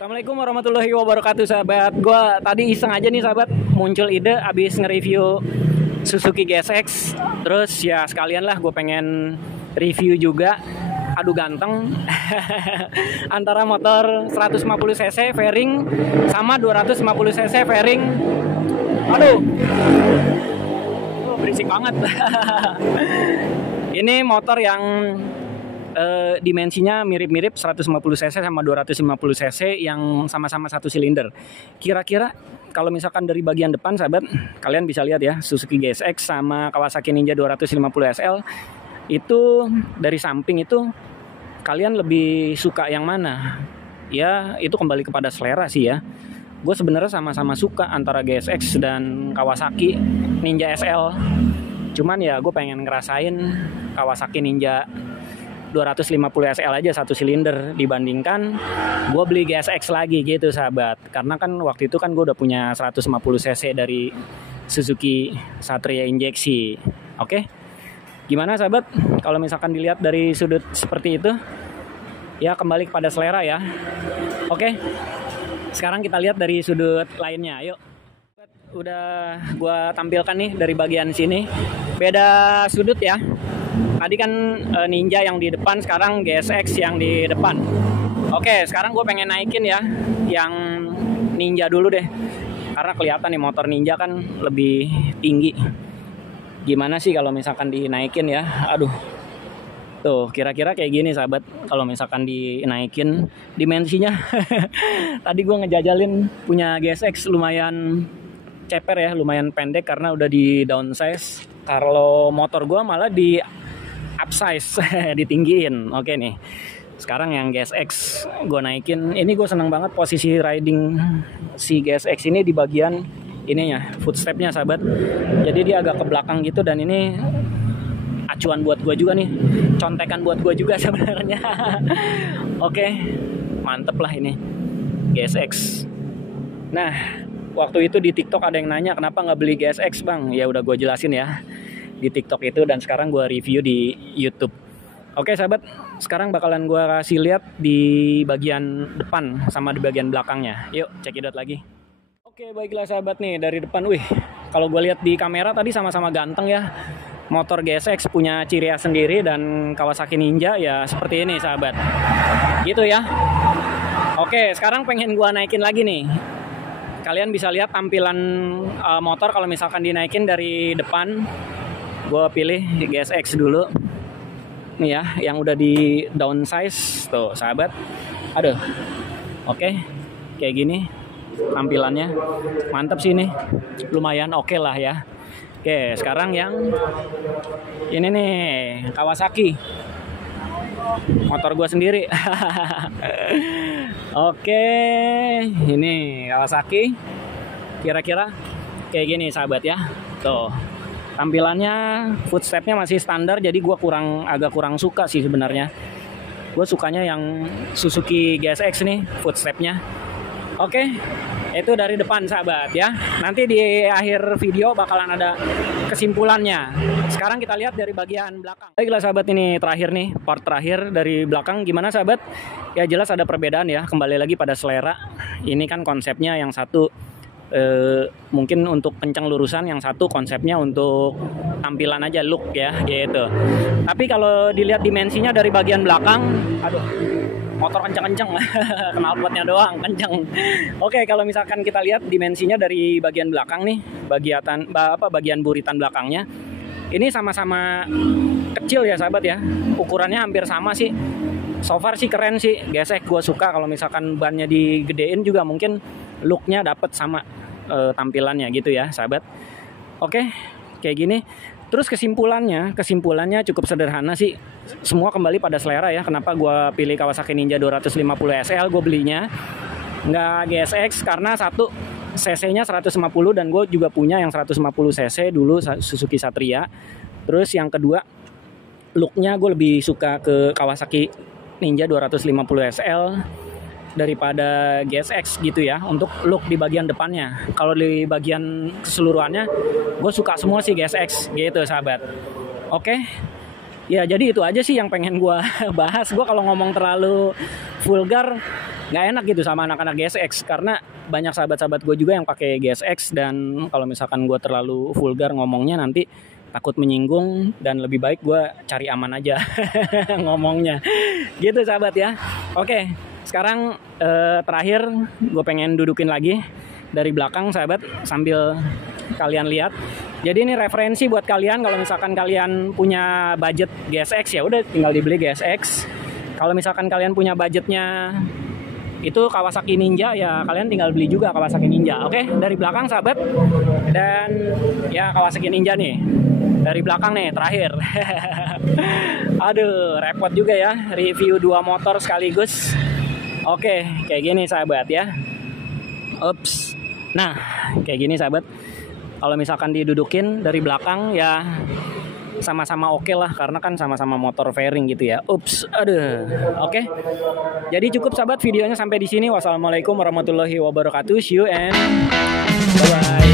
Assalamualaikum warahmatullahi wabarakatuh sahabat. Gua tadi iseng aja nih sahabat, muncul ide abis nge-review Suzuki GSX. Terus ya sekalian lah gue pengen review juga adu ganteng antara motor 150 cc fairing sama 250 cc fairing. Aduh, berisik banget. Ini motor yang dimensinya mirip-mirip 150 cc sama 250 cc yang sama-sama satu silinder. Kira-kira kalau misalkan dari bagian depan sahabat, kalian bisa lihat ya, Suzuki GSX sama Kawasaki Ninja 250 SL itu dari samping itu kalian lebih suka yang mana? Ya, itu kembali kepada selera sih ya. Gue sebenarnya sama-sama suka antara GSX dan Kawasaki Ninja SL. Cuman ya gue pengen ngerasain Kawasaki Ninja 250 SL aja satu silinder dibandingkan gue beli GSX lagi gitu sahabat. Karena kan waktu itu kan gue udah punya 150 cc dari Suzuki Satria injeksi. Oke, gimana sahabat kalau misalkan dilihat dari sudut seperti itu? Ya kembali kepada selera ya. Oke, sekarang kita lihat dari sudut lainnya. Yuk, udah gue tampilkan nih dari bagian sini. Beda sudut ya. Tadi kan Ninja yang di depan, sekarang GSX yang di depan. Oke, sekarang gue pengen naikin ya yang Ninja dulu deh. Karena kelihatan nih motor Ninja kan lebih tinggi. Gimana sih kalau misalkan dinaikin ya? Aduh. Tuh, kira-kira kayak gini sahabat. Kalau misalkan dinaikin dimensinya. Tadi gue ngejajalin punya GSX lumayan ceper ya, lumayan pendek karena udah di downsize. Kalau motor gue malah di upsize, ditinggiin. Oke nih, sekarang yang GSX gue naikin. Ini gue seneng banget posisi riding si GSX ini di bagian ininya, footstepnya sahabat. Jadi dia agak ke belakang gitu dan ini acuan buat gue juga nih, contekan buat gue juga sebenarnya. Oke, mantep lah ini GSX. Nah, waktu itu di TikTok ada yang nanya kenapa nggak beli GSX bang? Ya udah gue jelasin ya di TikTok itu dan sekarang gue review di YouTube. Oke sahabat, sekarang bakalan gue kasih lihat di bagian depan sama di bagian belakangnya. Yuk cekidot lagi. Oke baiklah sahabat nih dari depan. Wih, kalau gue lihat di kamera tadi sama-sama ganteng ya. Motor GSX punya ciri khas sendiri dan Kawasaki Ninja ya seperti ini sahabat. Gitu ya. Oke, sekarang pengen gue naikin lagi nih. Kalian bisa lihat tampilan motor kalau misalkan dinaikin dari depan. Gue pilih GSX dulu. Nih ya, yang udah di downsize. Tuh sahabat. Aduh. Oke, kayak gini tampilannya. Mantap sih ini. Lumayan oke lah ya. Oke, sekarang yang ini nih Kawasaki. Motor gue sendiri. Oke, ini Kawasaki. Kira-kira kayak gini sahabat ya. Tuh. Tampilannya footstepnya masih standar, jadi gue agak kurang suka sih sebenarnya. Gue sukanya yang Suzuki GSX nih footstepnya. Oke, itu dari depan sahabat ya. Nanti di akhir video bakalan ada kesimpulannya. Sekarang kita lihat dari bagian belakang. Baiklah sahabat, ini terakhir nih, part terakhir dari belakang. Gimana sahabat? Ya jelas ada perbedaan ya, kembali lagi pada selera. Ini kan konsepnya yang satu mungkin untuk kencang lurusan, yang satu konsepnya untuk tampilan aja, look ya gitu. Tapi kalau dilihat dimensinya dari bagian belakang, aduh, motor kencang-kencang. Knalpotnya doang kencang. Oke, kalau misalkan kita lihat dimensinya dari bagian belakang nih, bagian buritan belakangnya ini sama-sama kecil ya sahabat ya. Ukurannya hampir sama sih. So far sih keren sih, GSX gue suka. Kalau misalkan bannya digedein juga mungkin looknya dapet sama tampilannya gitu ya sahabat. Oke, kayak gini. Terus kesimpulannya cukup sederhana sih. Semua kembali pada selera ya. Kenapa gue pilih Kawasaki Ninja 250 SL gue belinya, nggak GSX karena satu cc-nya 150 dan gue juga punya yang 150 cc dulu Suzuki Satria. Terus yang kedua, looknya gue lebih suka ke Kawasaki Ninja 250 SL daripada GSX gitu ya, untuk look di bagian depannya. Kalau di bagian keseluruhannya gue suka semua sih GSX gitu sahabat. Oke, ya jadi itu aja sih yang pengen gue bahas. Gue kalau ngomong terlalu vulgar nggak enak gitu sama anak-anak GSX, karena banyak sahabat-sahabat gue juga yang pakai GSX, dan kalau misalkan gue terlalu vulgar ngomongnya nanti takut menyinggung, dan lebih baik gue cari aman aja ngomongnya gitu sahabat ya. Oke, sekarang terakhir gue pengen dudukin lagi dari belakang sahabat sambil kalian lihat. Jadi ini referensi buat kalian kalau misalkan kalian punya budget GSX, ya udah tinggal dibeli GSX. Kalau misalkan kalian punya budgetnya itu Kawasaki Ninja, ya kalian tinggal beli juga Kawasaki Ninja. Oke, dari belakang sahabat. Dan ya Kawasaki Ninja nih dari belakang nih terakhir. Aduh, repot juga ya review 2 motor sekaligus. Oke, kayak gini sahabat ya. Ups. Nah, kayak gini sahabat. Kalau misalkan didudukin dari belakang ya sama-sama oke lah, karena kan sama-sama motor fairing gitu ya. Ups, aduh. Oke. Jadi cukup sahabat videonya sampai di sini. Wassalamualaikum warahmatullahi wabarakatuh. See you and bye bye.